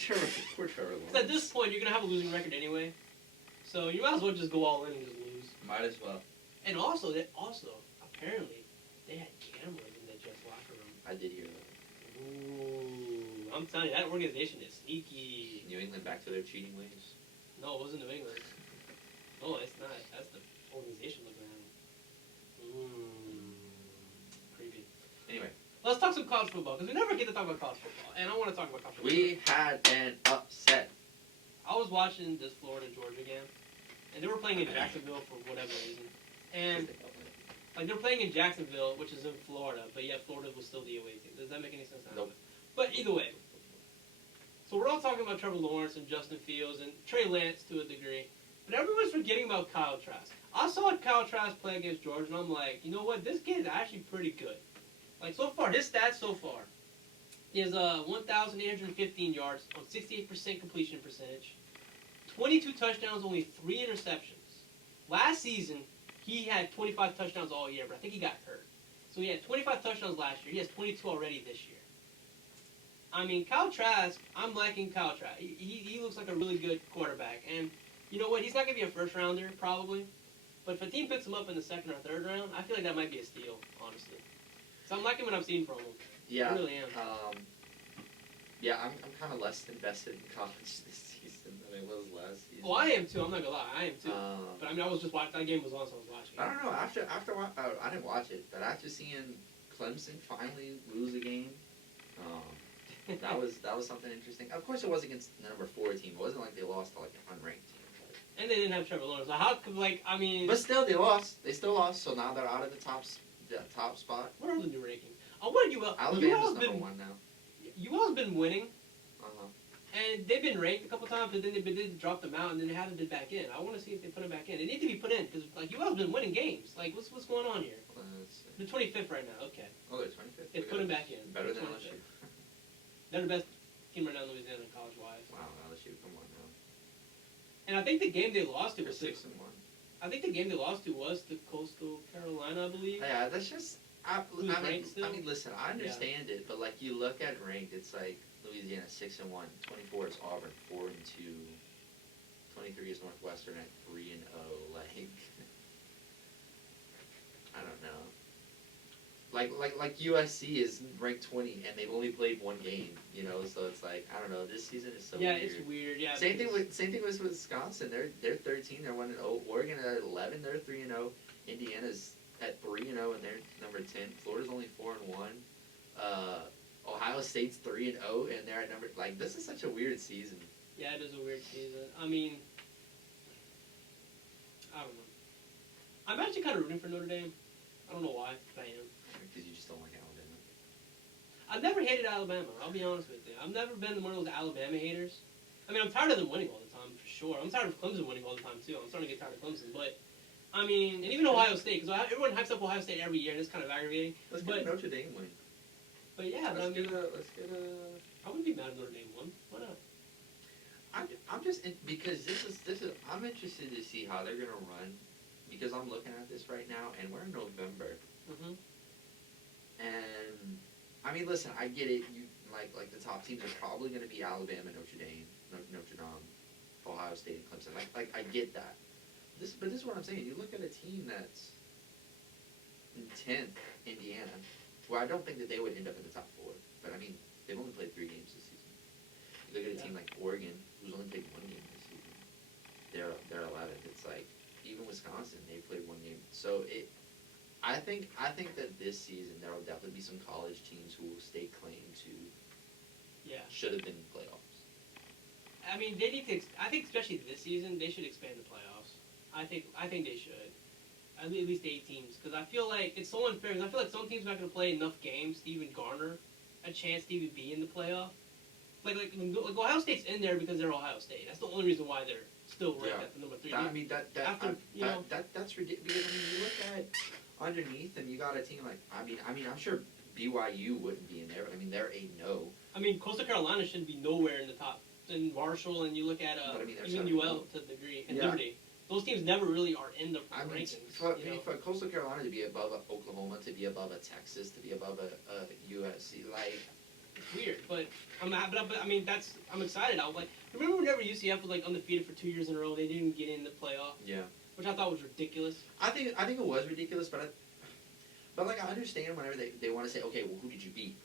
Poor Trevor Lawrence. 'cause at this point you're gonna have a losing record anyway, so you might as well just go all in and just lose. Might as well. And also apparently they had gambling in the Jets locker room. I did hear that. Ooh, I'm telling you, that organization is sneaky. New England back to their cheating ways. No, it wasn't New England. No, it's not. That's the organization looking at it. Creepy. Anyway, Let's talk some college football, because we never get to talk about college football, and I want to talk about college football. we had an upset. I was watching this Florida-Georgia game, and they were playing in Jacksonville for whatever reason. And like they're playing in Jacksonville, which is in Florida, but yet Florida was still the away team. Does that make any sense? Nope. But either way, so we're all talking about Trevor Lawrence and Justin Fields and Trey Lance to a degree, but everyone's forgetting about Kyle Trask. I saw Kyle Trask play against Georgia, and I'm like, you know what? This kid is actually pretty good. Like so far, his stats so far, he has 1,815 yards on 68% completion percentage, 22 touchdowns, only 3 interceptions. Last season, he had 25 touchdowns all year, but I think he got hurt. So he had 25 touchdowns last year. He has 22 already this year. I mean, Kyle Trask, I'm liking Kyle Trask. He looks like a really good quarterback. And you know what? He's not going to be a first-rounder, probably. But if a team picks him up in the second or third round, I feel like that might be a steal, honestly. So I'm liking what I've seen from him. Yeah. I really am. Yeah, I'm kind of less invested in college this season than I was last season. Oh, I am too. I'm not going to lie. I am too. Um, But I mean, I was just watching. That game was on, so I was watching. I don't know. I didn't watch it, but after seeing Clemson finally lose a game, that was something interesting. Of course, it was against the number 4 team. It wasn't like they lost to like an unranked team. And they didn't have Trevor Lawrence. So how could, like, I mean... But still, they lost. They still lost. So now they're out of the top spot. What are the new rankings? I want you. Alabama's number 1 now. UL's been winning, Uh-huh. and they've been ranked a couple times, but then they did drop them out, and then they haven't been back in. I want to see if they put them back in. They need to be put in because like UL's been winning games. Like what's going on here? They're 25th right now. Okay, Oh, they're 25th. they put them back in. Better than 25th. LSU. They're the best team right now in Louisiana college-wise. Wow, LSU, come on now. And I think the game they lost to They're was 6-1. I think the game they lost to was to Coastal Carolina, I believe. Yeah, that's just. Who's ranked still? I mean, listen, I understand it, but like you look at ranked, it's like Louisiana 6-1, 24 is Auburn 4-2, 23 is Northwestern at 3-0. Like, I don't know. Like USC is ranked 20 and they've only played 1 game, you know. So it's like I don't know. This season is so Yeah, weird. it's weird. Yeah. Same thing with Wisconsin. They're 13. They're 1-0. Oregon at 11. They're 3-0. Indiana's at 3-0 and they're number 10. Florida's only 4-1. Ohio State's 3-0 and they're at number. Like this is such a weird season. Yeah, it is a weird season. I mean, I don't know. I'm actually kind of rooting for Notre Dame. I don't know why, but I am. Because you just don't like Alabama. I've never hated Alabama. I'll be honest with you. I've never been one of those Alabama haters. I mean, I'm tired of them winning all the time, for sure. I'm tired of Clemson winning all the time, too. I'm starting to get tired of Clemson. But, I mean, and even Ohio State, because everyone hypes up Ohio State every year, and it's kind of aggravating. Let's But- get a Notre Dame win. But, yeah, but I Let's mean, get a. I wouldn't be mad if Notre Dame won. Why not? I'm just because this is I'm interested to see how they're gonna run because I'm looking at this right now and we're in November Mhm. and I mean listen I get it you like the top teams are probably gonna be Alabama, Notre Dame, Ohio State, and Clemson like I get that but this is what I'm saying you look at a team that's in 10th Indiana well I don't think that they would end up in the top 4 but I mean they've only played 3 games this season. You look at a team like Oregon, who's only played 1 game this season. They're 11th. It's like even Wisconsin, they played 1 game. So I think that this season there will definitely be some college teams who will stake claim to Yeah. should have been in the playoffs. I mean, they need to. I think especially this season, they should expand the playoffs. I think they should. At least 8 teams, because I feel like it's so unfair. Because I feel like some teams are not going to play enough games to even garner a chance to even be in the playoff. Like Ohio State's in there because they're Ohio State. That's the only reason why they're still ranked at the number 3. I mean After, that's ridiculous. Because I mean you look at underneath and you got a team like I mean I'm sure BYU wouldn't be in there, but I mean they're 8-0. I mean Coastal Carolina shouldn't be nowhere in the top. In Marshall, and you look at But I mean, even UL to a degree, and Yeah. Liberty. Those teams never really are in the I mean, rankings. for Coastal Carolina to be above Oklahoma, to be above a Texas, to be above a USC, like It's weird, but I mean I'm excited. I'm like, remember whenever UCF was like undefeated for 2 years in a row, they didn't get in the playoff, yeah. which I thought was ridiculous. I think it was ridiculous, but like I understand whenever they want to say, okay, well, who did you beat?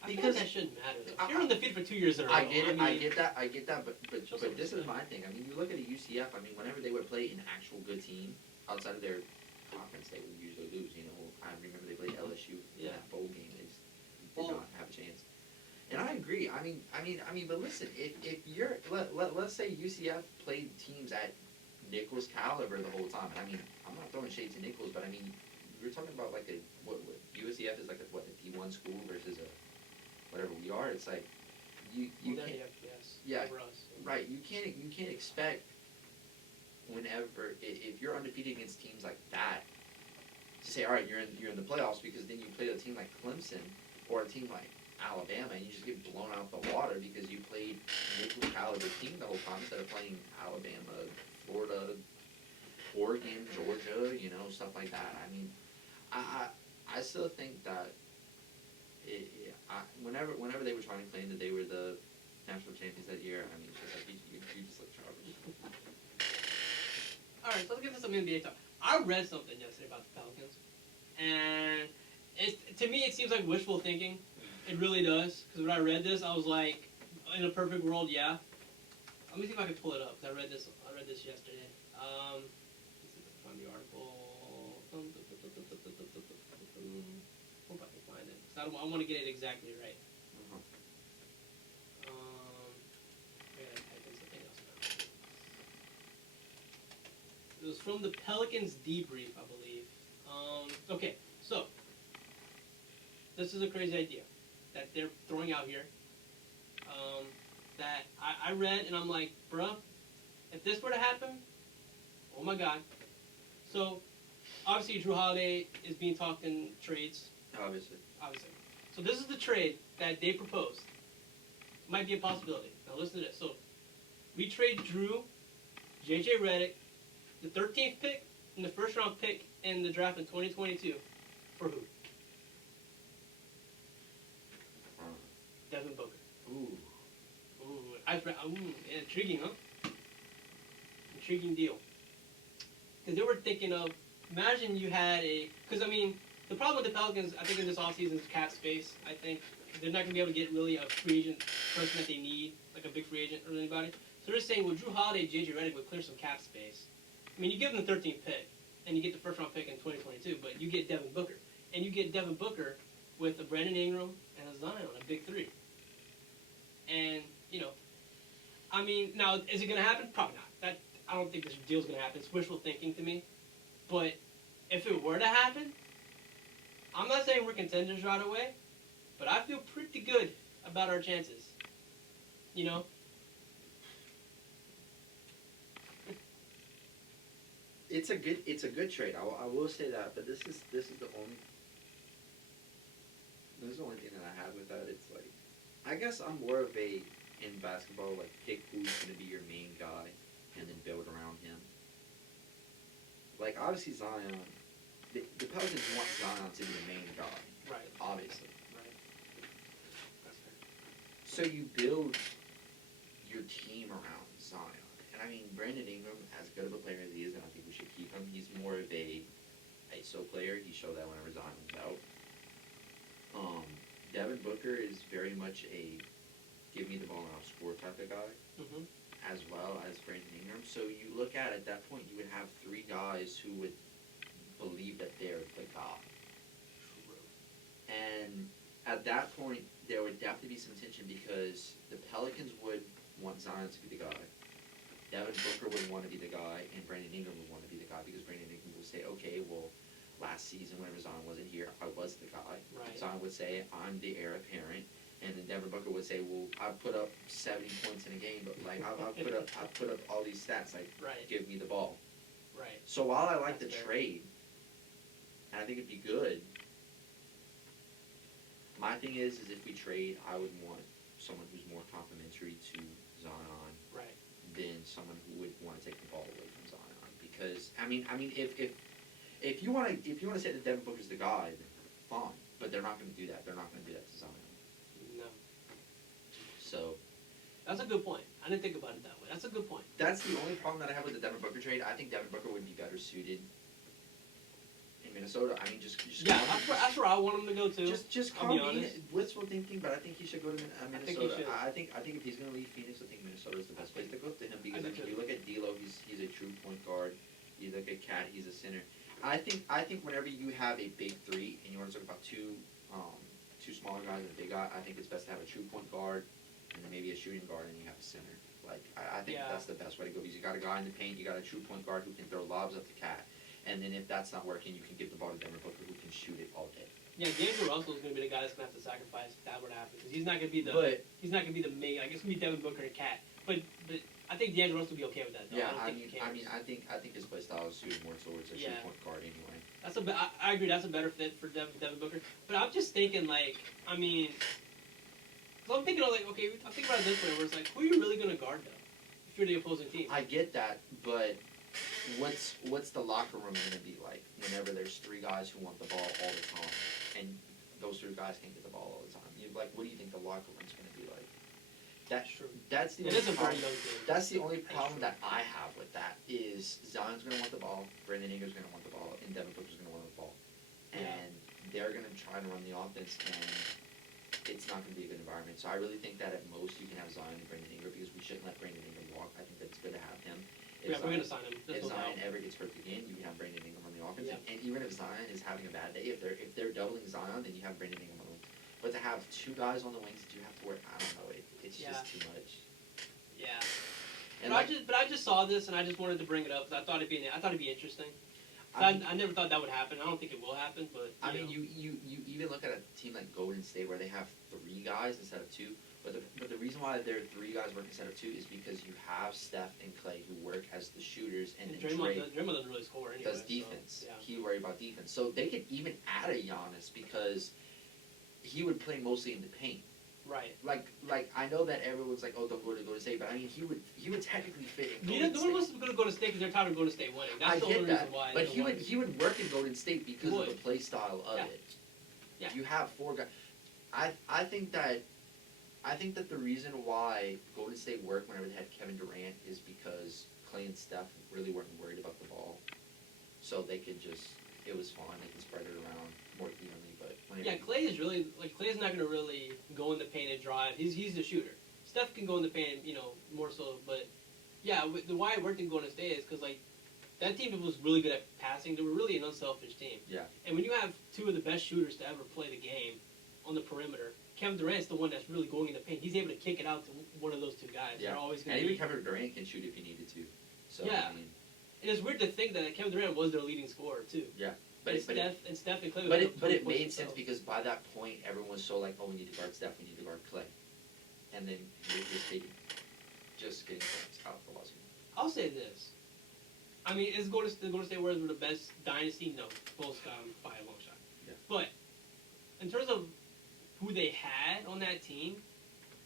I feel Because like that shouldn't matter. Though. If you're undefeated for 2 years in a row. I get it, mean, I get that, but Show some this is respect. my thing. I mean, you look at a UCF. I mean, whenever they would play an actual good team outside of their conference, they would usually lose. You know, I remember they played LSU in Yeah. that bowl game. They just did Well- not have a chance. And I agree. I mean, but listen, if you're let's say UCF played teams at Nichols caliber the whole time. And I mean, I'm not throwing shade to Nichols, but I mean, we're talking about like what UCF is like a D1 school versus a whatever we are. It's like you they're can't the FBS yeah, over us. right. You can't expect whenever if you're undefeated against teams like that to say all right you're in the playoffs because then you play a team like Clemson or a team like Alabama and you just get blown out the water because you played Nichols caliber team the whole time instead of playing Alabama, Florida, Oregon, Georgia, you know, stuff like that. I mean, I still think that whenever they were trying to claim that they were the national champions that year, I mean, it's just like you just look childish. All right, so let's get to some NBA talk. I read something yesterday about the Pelicans, and to me it seems like wishful thinking. It really does, because when I read this, I was like, in a perfect world, yeah. Let me see if I can pull it up. 'Cause I read this yesterday. Let's see if I can find the article. Hope I can find it. 'Cause I want to get it exactly right. I gotta type in something else now. It was from the Pelicans debrief, I believe. Okay, so this is a crazy idea that they're throwing out here. That I read and I'm like, bruh, if this were to happen, oh my god. So obviously Drew Holiday is being talked in trades. Obviously. So this is the trade that they proposed. Might be a possibility. Now listen to this. So we trade Drew, JJ Redick, the 13th pick, and the first round pick in the draft in 2022 for who? Devin Booker. Ooh. Intriguing, huh? Intriguing deal. Because they were thinking of, imagine you had because I mean, the problem with the Pelicans, I think in this offseason is cap space. I think they're not going to be able to get really a free agent person that they need, like a big free agent or anybody. So they're saying, well, Drew Holiday, JJ Redick would clear some cap space. I mean, you give them the 13th pick, and you get the first round pick in 2022, but you get Devin Booker. And you get Devin Booker with a Brandon Ingram and a Zion, a big three. And, you know, I mean, now, is it going to happen? Probably not. I don't think this deal's going to happen. It's wishful thinking to me. But if it were to happen, I'm not saying we're contenders right away, but I feel pretty good about our chances. You know? It's a good trade. I will say that, but this is the only thing that I have with that. It's like, I guess I'm more of a in basketball, like pick who's going to be your main guy and then build around him. Like, obviously Zion, the Pelicans want Zion to be the main guy, Right. obviously. Right. That's fair. So you build your team around Zion. And I mean, Brandon Ingram, as good of a player as he is, and I think we should keep him, he's more of a ISO player. He showed that whenever Zion was out. Devin Booker is very much a give me the ball and I'll score type of guy, Mm-hmm. as well as Brandon Ingram. So you look at that point, you would have three guys who would believe that they're the guy. And at that point, there would definitely be some tension because the Pelicans would want Zion to be the guy. Devin Booker would want to be the guy, and Brandon Ingram would want to be the guy because Brandon Ingram would say, okay, well, last season, whenever Zion wasn't here, I was the guy. Right. Zion would say, I'm the heir apparent. And then Devin Booker would say, well, I put up 70 points in a game, but like I put up all these stats, like Right. give me the ball. Right. So while I like That's the fair. trade, and I think it'd be good, my thing is if we trade, I would want someone who's more complimentary to Zion Right. than someone who would want to take the ball away from Zion. Because I mean, if you want to say that Devin Booker's the guy, then fine. But they're not going to do that. They're not going to do that to Zion. No. So That's a good point. I didn't think about it that way. That's a good point. that's the only problem that I have with the Devin Booker trade. I think Devin Booker would be better suited in Minnesota. I mean, just Yeah, that's where I want him to go to. just I'll call be me honest. wishful thinking, but I think he should go to I think he Minnesota. should. I think if he's going to leave Phoenix, I think Minnesota is the best place to go to him because do if too. you look at D'Lo, he's a true point guard. You look at Cat, he's a center. I think whenever you have a big three and you want to talk about two smaller guys and a big guy, I think it's best to have a true point guard and then maybe a shooting guard and you have a center. Like I think Yeah. that's the best way to go because you got a guy in the paint, you got a true point guard who can throw lobs up to Cat, and then if that's not working, you can give the ball to Devin Booker who can shoot it all day. Yeah, D'Angelo Russell is going to be the guy that's going to have to sacrifice if that were to happen because he's not going to be the But he's not going to be the main. I guess it's going to be Devin Booker and Cat. But I think D'Angelo Russell will be okay with that. Though. yeah, I don't think he cares. I think his play style is suited more towards a true Yeah. point guard anyway. I agree. That's a better fit for Devin Booker. But I'm just thinking, like, I mean, so I'm thinking, like, okay, I'm thinking about it this way, where it's like, who are you really going to guard though? If you're the opposing team. I get that, but what's the locker room going to be like whenever there's three guys who want the ball all the time, and those three guys can't get the ball all the time? What do you think the locker room's going to be like? That's true. That's the It only is a very problem. young team. That's the only That's problem true. that I have with that is Zion's going to want the ball, Brandon Ingram's going to want the ball, and Devin Booker's going to want the ball, Yeah. and they're going to try to run the offense, and it's not going to be a good environment. So I really think that at most you can have Zion and Brandon Ingram because we shouldn't let Brandon Ingram walk. I think that's good to have him. Yeah, we're going to sign him. If There's no doubt. Zion ever gets hurt again, you can have Brandon Ingram on the offense. Yeah. And even if Zion is having a bad day, if they're doubling Zion, then you have Brandon Ingram on the wing. But to have two guys on the wings that you have to work, I don't know, it's Yeah. just too much. Yeah. And But I just saw this and I just wanted to bring it up because I thought it'd be interesting. I never thought that would happen. I don't think it will happen, but I mean, know. you even look at a team like Golden State where they have three guys instead of two. But the reason why there are three guys work instead of two is because you have Steph and Clay who work as the shooters, and then Draymond doesn't really score anyway. does defense. So, yeah. He worry about defense. So they could even add a Giannis because he would play mostly in the paint. Right. Like I know that everyone's like, oh, don't go to Golden State, but I mean, he would technically fit in You Golden know, no one State. wants to go to State because they're tired of Golden State winning. That's I the get only that, reason why. but they don't he would work in Golden State because of the would. play style of Yeah. it. Yeah. You have four guys. I think that the reason why Golden State worked whenever they had Kevin Durant is because Clay and Steph really weren't worried about the ball, so they could just it was fine. They could spread it around more evenly. But whenever Yeah, Clay is really Clay's not going to really go in the paint and drive. He's the shooter. Steph can go in the paint, more so. But yeah, the why it worked in Golden State is because that team was really good at passing. They were really an unselfish team. Yeah. And when you have two of the best shooters to ever play the game on the perimeter, Kevin Durant's the one that's really going in the paint. He's able to kick it out to one of those two guys. Yeah. They're always going and to be. even Kevin Durant can shoot if he needed to. So Yeah. I mean, And it's weird to think that Kevin Durant was their leading scorer too. yeah. But But Steph and Clay. But were it totally made pushing sense themselves. because by that point everyone was so like, oh, we need to guard Steph, we need to guard Clay, and then you're just getting points out for Washington. I'll say this. I mean, is the Golden State Warriors were the best dynasty? No, Bulls got them by a long shot. Yeah. But in terms of who they had on that team,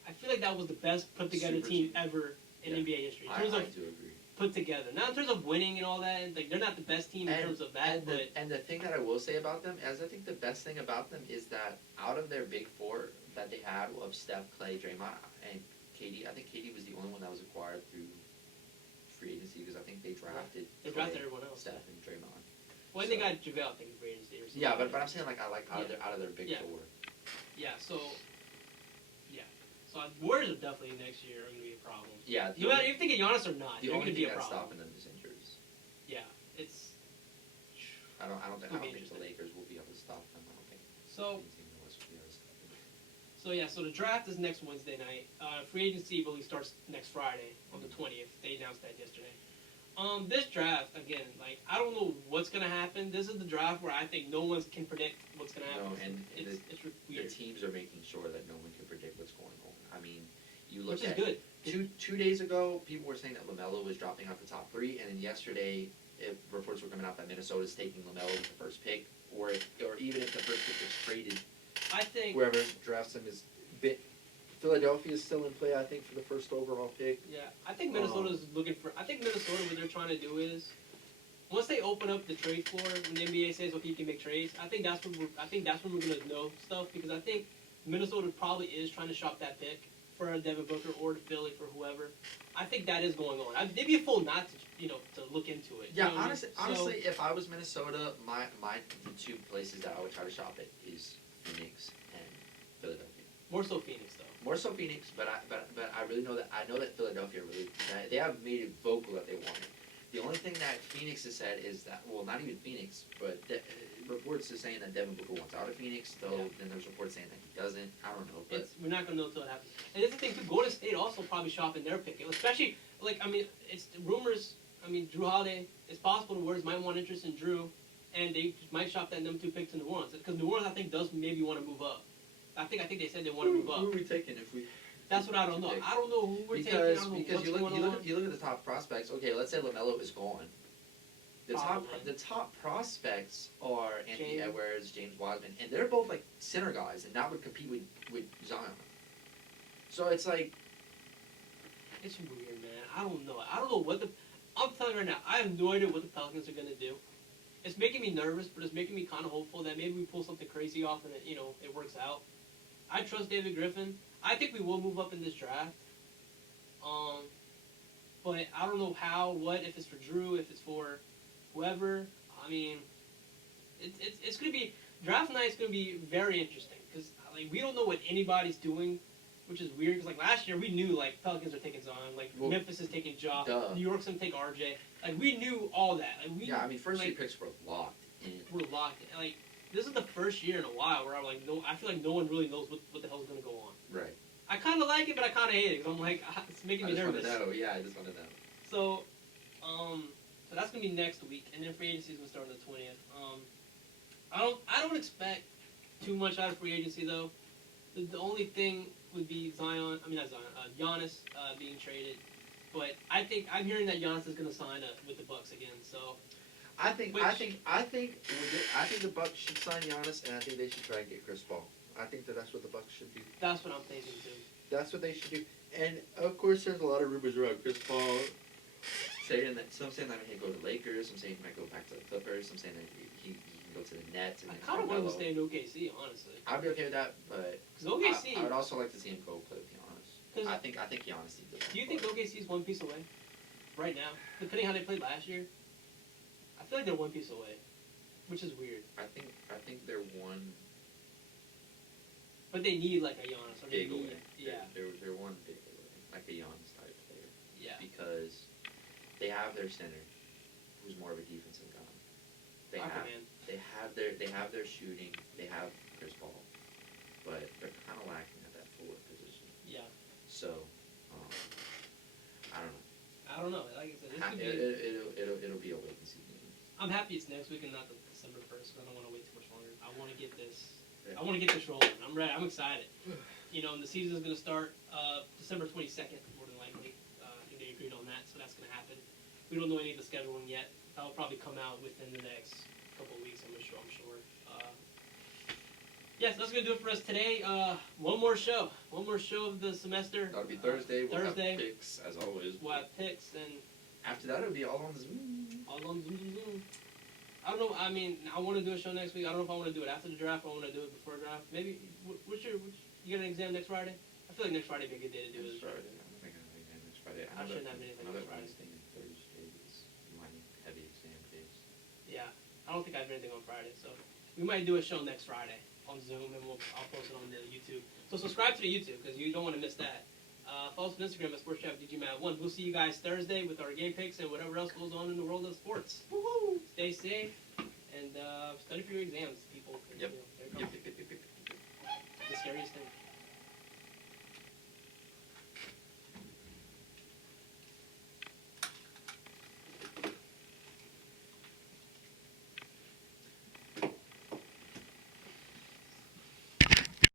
I feel like that was the best put together Super team team. ever in Yeah. NBA history. In I terms of do agree. put together, not in terms of winning and all that. Like they're not the best team in terms of that, but And the thing that I will say about them is I think the best thing about them is that out of their big four that they had of Steph, Clay, Draymond, and KD, I think KD was the only one that was acquired through free agency because I think they drafted they Clay, drafted everyone else. Steph, and Draymond. Well, they got JaVale, I think, in free agency or something. Yeah, but I'm saying like I like out of their big Yeah. four. Yeah, so Warriors are definitely next year are going to be a problem. Yeah. No matter if you think of Giannis or not, The they're going only to be thing a that's problem. stopping them is injuries. Yeah, it's I don't It'll think be the interesting. Lakers will be able to stop them. I don't think so. any team in the West will be able to stop them. So the draft is next Wednesday night. Free agency really starts next Friday on the 20th. They announced that yesterday. This draft again, like I don't know what's gonna happen. This is the draft where I think no one can predict what's gonna happen. No, and it's the weird, teams are making sure that no one can predict what's going on. I mean, you look which is at good. two days ago, people were saying that LaMelo was dropping out the top three, and then yesterday, reports were coming out that Minnesota's taking LaMelo with the first pick, or even if the first pick was traded, I think. Whoever drafts him is Philadelphia is still in play, I think, for the first overall pick. Yeah, I think Minnesota's looking for. I think Minnesota, what they're trying to do is, once they open up the trade floor, when the NBA says, "Okay, you can make trades," I think that's when we're gonna know stuff because I think Minnesota probably is trying to shop that pick for Devin Booker or to Philly for whoever. I think that is going on. They'd be a fool not to to look into it. yeah, You know what I mean? honestly, if I was Minnesota, the two places that I would try to shop it is Phoenix and Philadelphia. More so Phoenix though. More so Phoenix, but I really know that Philadelphia really they have made it vocal that they want it. The only thing that Phoenix has said is that not even Phoenix, but reports are saying that Devin Booker wants out of Phoenix. Though then there's reports saying that he doesn't. I don't know, but We're not gonna know until it happens. And that's the thing too. Golden State also probably shopping their pick, especially it's rumors. I mean, Drew Holiday. It's possible the Warriors might want interest in Drew, and they might shop that number 2 pick to New Orleans because New Orleans I think does maybe want to move up. I think they said they want to move up. who are we taking if we? That's what I don't know. pick? I don't know who we're taking. I Because don't know because what's you going on. look at the top prospects. Okay, let's say LaMelo is gone. The top prospects are Anthony James. Edwards, James Wiseman, and they're both like center guys, and that would compete with Zion. So it's like It's weird, man. I don't know. I'm telling you right now. I have no idea what the Pelicans are gonna do. It's making me nervous, but it's making me kind of hopeful that maybe we pull something crazy off and it works out. I trust David Griffin. I think we will move up in this draft. But I don't know how, if it's for Drew, if it's for whoever. I mean, it's going to be, draft night's going to be very interesting because we don't know what anybody's doing, which is weird because last year we knew Pelicans are taking Zion, Memphis is taking Ja, duh. New York's going to take RJ. We knew all that. first three picks were locked in. We're locked in. This is the first year in a while where I feel like no one really knows what the hell's going to go on. Right. I kind of like it, but I kind of hate it because it's making me nervous. I just want to know. So that's gonna be next week, and then free agency is gonna start on the 20th. I don't expect too much out of free agency though. The only thing would be Giannis being traded, but I'm hearing that Giannis is gonna sign up with the Bucks again. So I think the Bucks should sign Giannis, and I think they should try and get Chris Paul. I think that's what the Bucks should do. that's what I'm thinking too. That's what they should do. And of course, there's a lot of rumors around Chris Paul. Some saying that he might go to the Lakers. Some saying he might go back to the Clippers. Some saying that he can go to the Nets. And I kind of want him to stay in OKC, honestly. I'd be okay with that, but Because OKC. I would also like to see him go play with Giannis. I think Giannis needs to. Do you think OKC is one piece away right now? Depending how they played last year, I feel like they're one piece away, which is weird. I think they're one But they need a Giannis. Or they big need, away. Yeah. They're one big away, like a Giannis type player. Yeah. Because they have their center, who's more of a defensive guy. They have their shooting. They have Chris Paul, but they're kind of lacking at that forward position. Yeah. So, I don't know. I don't know. Like I said, this could be. It'll be a wait and see game. I'm happy it's next week and not December 1st. I don't want to wait too much longer. I want to get this. I want to get this rolling. I'm ready. I'm excited. And the season is going to start December 22nd, more than likely. I think they agreed on that, so that's going to happen. We don't know any of the scheduling yet. That'll probably come out within the next couple of weeks. I'm sure. Yes, that's gonna do it for us today. One more show of the semester. That'll be Thursday. We'll Thursday. have picks as always. We'll have picks and After that, it'll be all on Zoom. all on Zoom. I don't know. I mean, I want to do a show next week. I don't know if I want to do it after the draft or I want to do it before draft. Maybe. You got an exam next Friday? I feel like next Friday would be a good day to do it. Next Friday. I don't think I have anything next Friday. I shouldn't have anything Another next Friday. Wednesday and Thursday is my heavy exam days. Yeah, I don't think I have anything on Friday, so we might do a show next Friday on Zoom, and I'll post it on the YouTube. So subscribe to the YouTube because you don't want to miss that. Follow us on Instagram at SportsChatWithDGMat1. We'll see you guys Thursday with our game picks and whatever else goes on in the world of sports. Woohoo! Stay safe and study for your exams, people. Yep. You know, they're coming. Yep. The scariest thing.